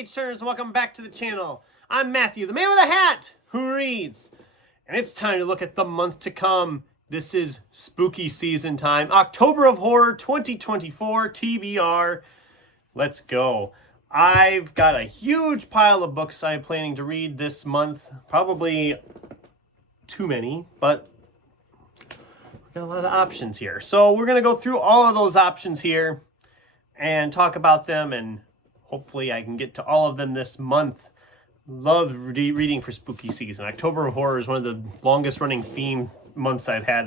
page turners, welcome back to the channel. I'm Matthew, the man with a hat who reads. And it's time to look at the month to come. This is spooky season time. October of Horror 2024 TBR. Let's go. I've got a huge pile of books I'm planning to read this month. Probably too many, but we've got a lot of options here. So we're going to go through all of those options here and talk about them, and hopefully I can get to all of them this month. Love reading for spooky season. October of Horror is one of the longest running theme months I've had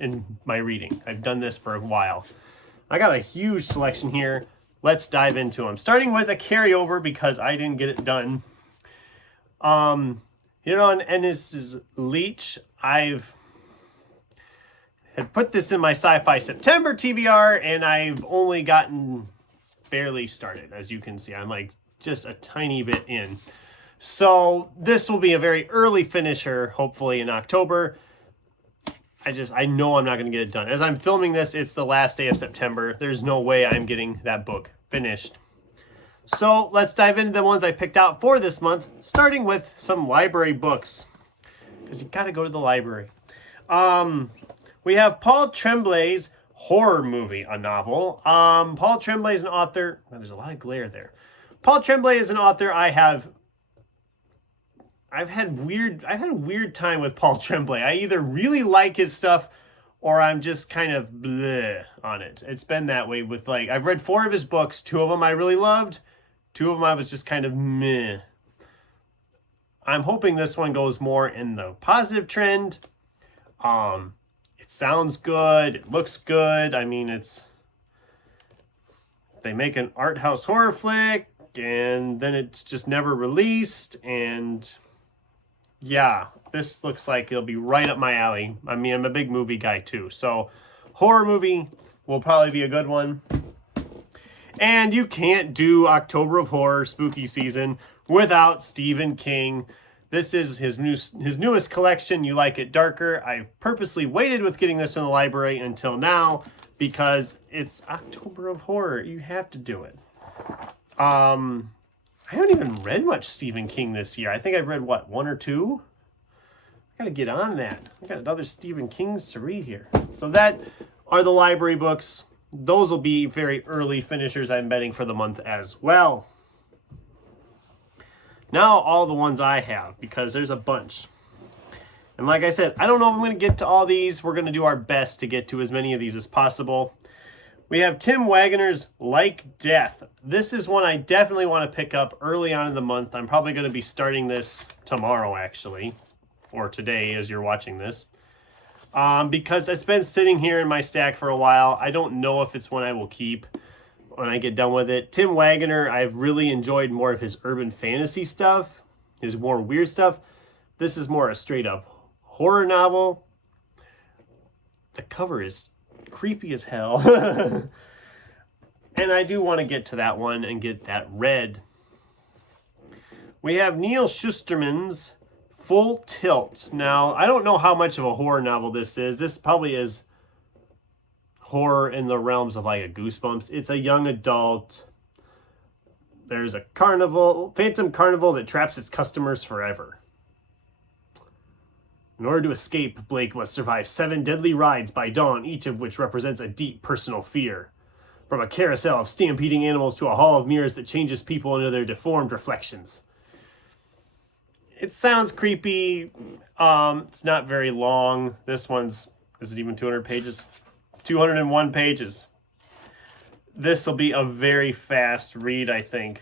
in my reading. I've done this for a while. I got a huge selection here. Let's dive into them. Starting with a carryover because I didn't get it done. Here on Ennis's Leech, I've had put this in my Sci-Fi September TBR, and I've only gotten barely started. As you can see, I'm like just a tiny bit in. So this will be a very early finisher, hopefully in October. I know I'm not going to get it done. As I'm filming this, it's the last day of September. There's no way I'm getting that book finished. So let's dive into the ones I picked out for this month, starting with some library books, because you got to go to the library. We have Paul Tremblay's Horror Movie, a novel. Paul Tremblay is an author. Oh, there's a lot of glare there. Paul Tremblay is an author I've had a weird time with Paul Tremblay. I either really like his stuff or I'm just kind of bleh on it. It's been that way with, like, I've read 4 of his books. 2 of them I really loved. 2 of them I was just kind of meh. I'm hoping this one goes more in the positive trend. It sounds good. It looks good. I mean, they make an art house horror flick and then it's just never released, and yeah, this looks like it'll be right up my alley. I mean, I'm a big movie guy too, so Horror Movie will probably be a good one. And you can't do October of Horror spooky season without Stephen King. This is his newest collection, You Like It Darker. I've purposely waited with getting this in the library until now because it's October of Horror. You have to do it. I haven't even read much Stephen King this year. I think I've read, what, 1 or 2? I gotta get on that. I got other Stephen Kings to read here. So that are the library books. Those will be very early finishers, I'm betting, for the month as well. Now all the ones I have, because there's a bunch. And like I said, I don't know if I'm going to get to all these. We're going to do our best to get to as many of these as possible. We have Tim Wagner's Like Death. This is one I definitely want to pick up early on in the month. I'm probably going to be starting this tomorrow, actually, or today as you're watching this, because it's been sitting here in my stack for a while. I don't know if it's one I will keep when I get done with it. Tim Wagner, I've really enjoyed more of his urban fantasy stuff, his more weird stuff. This is more a straight up horror novel. The cover is creepy as hell. And I do want to get to that one and get that read. We have Neil Shusterman's Full Tilt. Now, I don't know how much of a horror novel this is. This probably is horror in the realms of like a Goosebumps. It's a young adult. There's a phantom carnival that traps its customers forever. In order to escape, Blake must survive 7 deadly rides by dawn, each of which represents a deep personal fear. From a carousel of stampeding animals to a hall of mirrors that changes people into their deformed reflections. It sounds creepy. It's not very long. This one's, is it even 200 pages? 201 pages. This will be a very fast read, I think.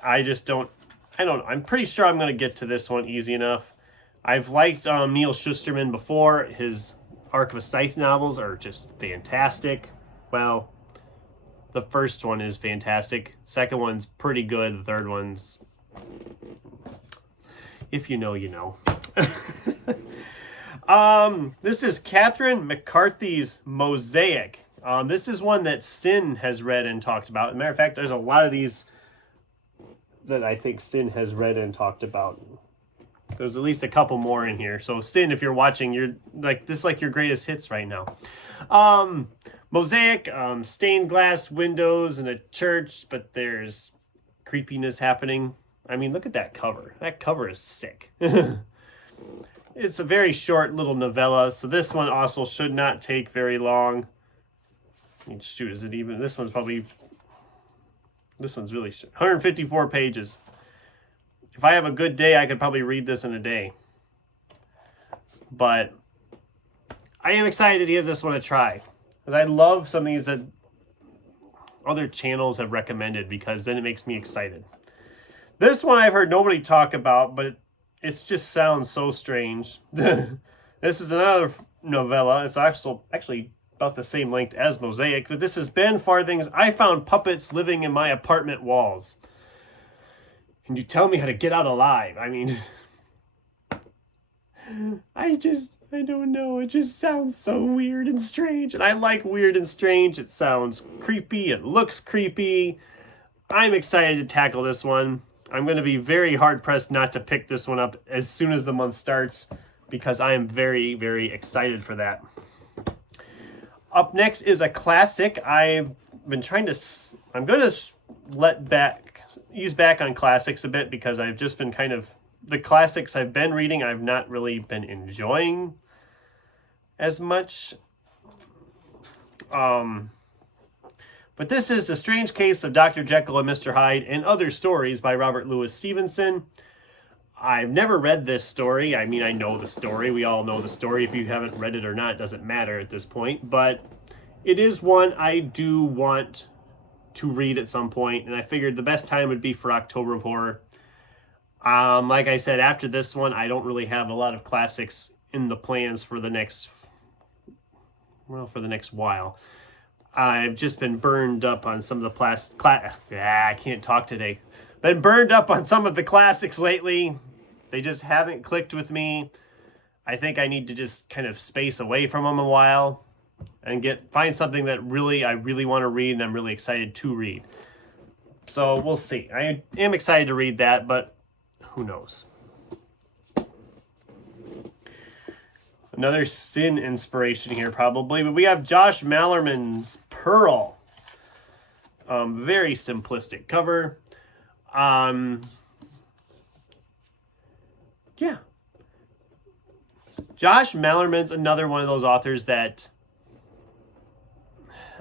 I don't know. I'm pretty sure I'm going to get to this one easy enough. I've liked Neil Shusterman before. His Arc of a Scythe novels are just fantastic. Well, the first one is fantastic. Second one's pretty good. The third one's, if you know, you know. This is Catherine McCarthy's Mosaic. This is one that Sin has read and talked about. As a matter of fact, there's a lot of these that I think Sin has read and talked about. There's at least a couple more in here. So Sin, if you're watching, you're like, this is like your greatest hits right now. Mosaic, stained glass windows in a church, but there's creepiness happening. I mean, look at that cover. That cover is sick. It's a very short little novella, so this one also should not take very long. I mean, shoot, is it even? This one's really short. 154 pages. If I have a good day, I could probably read this in a day. But I am excited to give this one a try. Because I love some of these that other channels have recommended, because then it makes me excited. This one I've heard nobody talk about, but it just sounds so strange. This is another novella. It's actually about the same length as Mosaic, but this is Ben Farthing's I Found Puppets Living in My Apartment Walls. Can you tell me how to get out alive? I mean, I don't know. It just sounds so weird and strange. And I like weird and strange. It sounds creepy. It looks creepy. I'm excited to tackle this one. I'm going to be very hard-pressed not to pick this one up as soon as the month starts, because I am very, very excited for that. Up next is a classic. I've been trying to... I'm going to ease back on classics a bit, because I've just been kind of... The classics I've been reading, I've not really been enjoying as much. But this is The Strange Case of Dr. Jekyll and Mr. Hyde and Other Stories by Robert Louis Stevenson. I've never read this story. I mean, I know the story. We all know the story. If you haven't read it or not, it doesn't matter at this point. But it is one I do want to read at some point, and I figured the best time would be for October of Horror. Like I said, after this one, I don't really have a lot of classics in the plans for the next while. I've just been burned up on some of the I can't talk today. Been burned up on some of the classics lately. They just haven't clicked with me. I think I need to just kind of space away from them a while and find something that I really want to read and I'm really excited to read. So we'll see. I am excited to read that, but who knows? Another sin inspiration here probably, but we have Josh Malerman's Pearl. Very simplistic cover. Yeah. Josh Malerman's another one of those authors that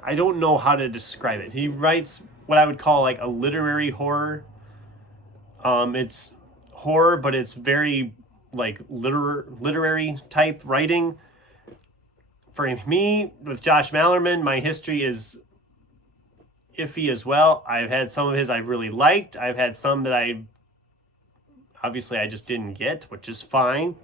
I don't know how to describe it. He writes what I would call like a literary horror. It's horror, but it's very like literary type writing. For me, with Josh Malerman, my history is iffy as well. I've had some of his I've really liked. I've had some that I just didn't get, which is fine.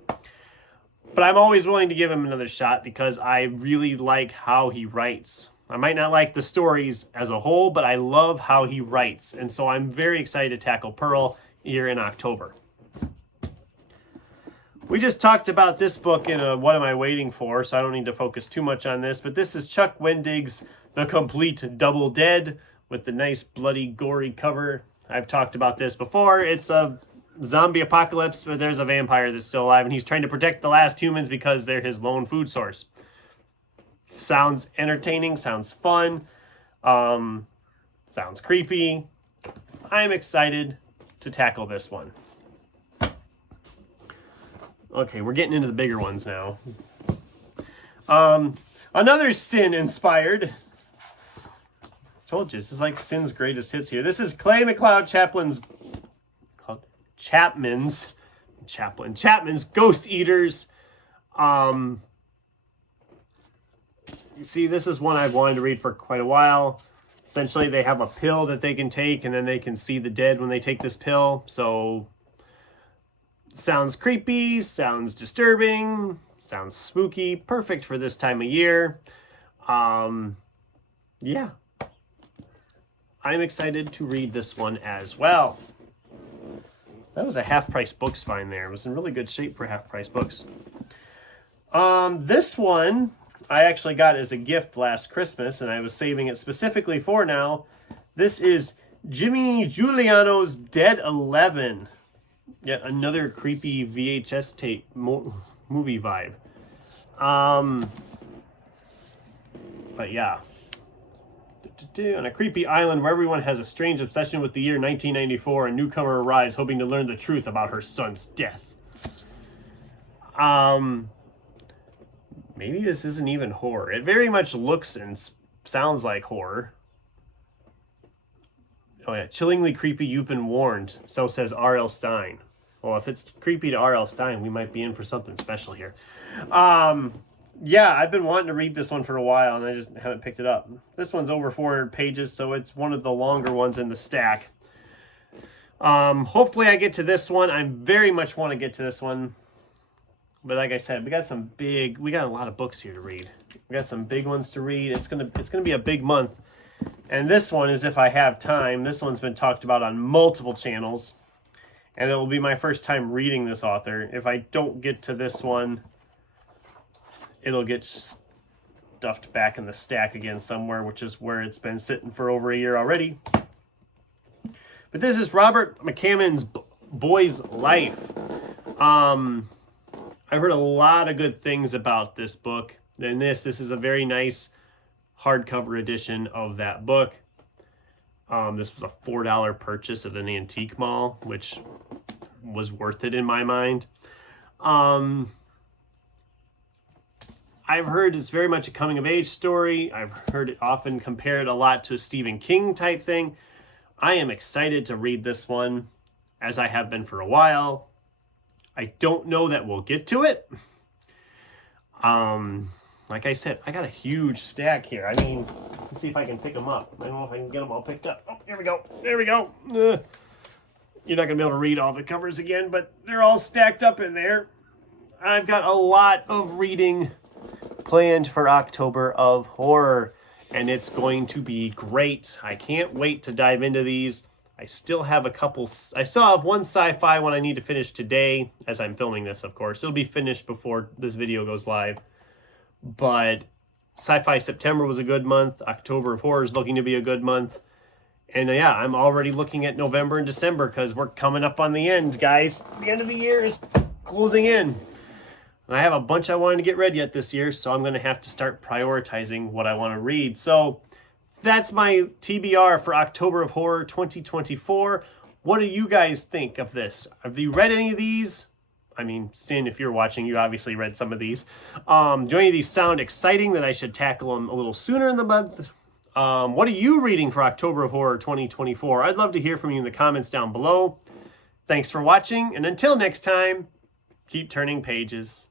But I'm always willing to give him another shot because I really like how he writes. I might not like the stories as a whole, but I love how he writes. And so I'm very excited to tackle Pearl here in October. We just talked about this book in a What Am I Waiting For, so I don't need to focus too much on this. But this is Chuck Wendig's The Complete Double Dead with the nice bloody gory cover. I've talked about this before. It's a zombie apocalypse, but there's a vampire that's still alive, and he's trying to protect the last humans because they're his lone food source. Sounds entertaining, sounds fun, sounds creepy. I'm excited to tackle this one. Okay, we're getting into the bigger ones now. Another Sin-inspired. Told you, this is like Sin's greatest hits here. This is Clay McLeod Chapman's Ghost Eaters. You see, this is one I've wanted to read for quite a while. Essentially, they have a pill that they can take, and then they can see the dead when they take this pill. So, sounds creepy, sounds disturbing, sounds spooky. Perfect for this time of year. Yeah. I'm excited to read this one as well. That was a half-price books find there. It was in really good shape for half-price books. This one I actually got as a gift last Christmas, and I was saving it specifically for now. This is Jimmy Giuliano's Dead 11. Yet another creepy VHS tape movie vibe. But yeah. On a creepy island where everyone has a strange obsession with the year 1994, a newcomer arrives hoping to learn the truth about her son's death. Maybe this isn't even horror. It very much looks and sounds like horror. Oh yeah, chillingly creepy, you've been warned. So says R.L. Stine. Well, if it's creepy to R.L. Stine, we might be in for something special here. Yeah, I've been wanting to read this one for a while, and I just haven't picked it up. This one's over 400 pages, so it's one of the longer ones in the stack. Hopefully I get to this one. I very much want to get to this one. But like I said, we got a lot of books here to read. We got some big ones to read. It's gonna be a big month. And this one is if I have time. This one's been talked about on multiple channels. And it will be my first time reading this author. If I don't get to this one, it'll get stuffed back in the stack again somewhere, which is where it's been sitting for over a year already. But this is Robert McCammon's Boy's Life. I've heard a lot of good things about this book. And this is a very nice hardcover edition of that book. This was a $4 purchase at an antique mall, which was worth it in my mind. I've heard it's very much a coming-of-age story. I've heard it often compared a lot to a Stephen King type thing. I am excited to read this one, as I have been for a while. I don't know that we'll get to it. Like I said, I got a huge stack here. I mean, let's see if I can pick them up. I don't know if I can get them all picked up. Oh, here we go. There we go. You're not going to be able to read all the covers again, but they're all stacked up in there. I've got a lot of reading planned for October of Horror, and it's going to be great. I can't wait to dive into these. I still have one sci-fi one I need to finish today, as I'm filming this, of course. It'll be finished before this video goes live. But Sci-Fi September was a good month. October of Horror is looking to be a good month. And yeah, I'm already looking at November and December because we're coming up on the end, guys. The end of the year is closing in. And I have a bunch I wanted to get read yet this year, so I'm going to have to start prioritizing what I want to read. So that's my TBR for October of Horror 2024. What do you guys think of this? Have you read any of these? I mean, Sin, if you're watching, you obviously read some of these. Do any of these sound exciting that I should tackle them a little sooner in the month? What are you reading for October of Horror 2024? I'd love to hear from you in the comments down below. Thanks for watching, and until next time, keep turning pages.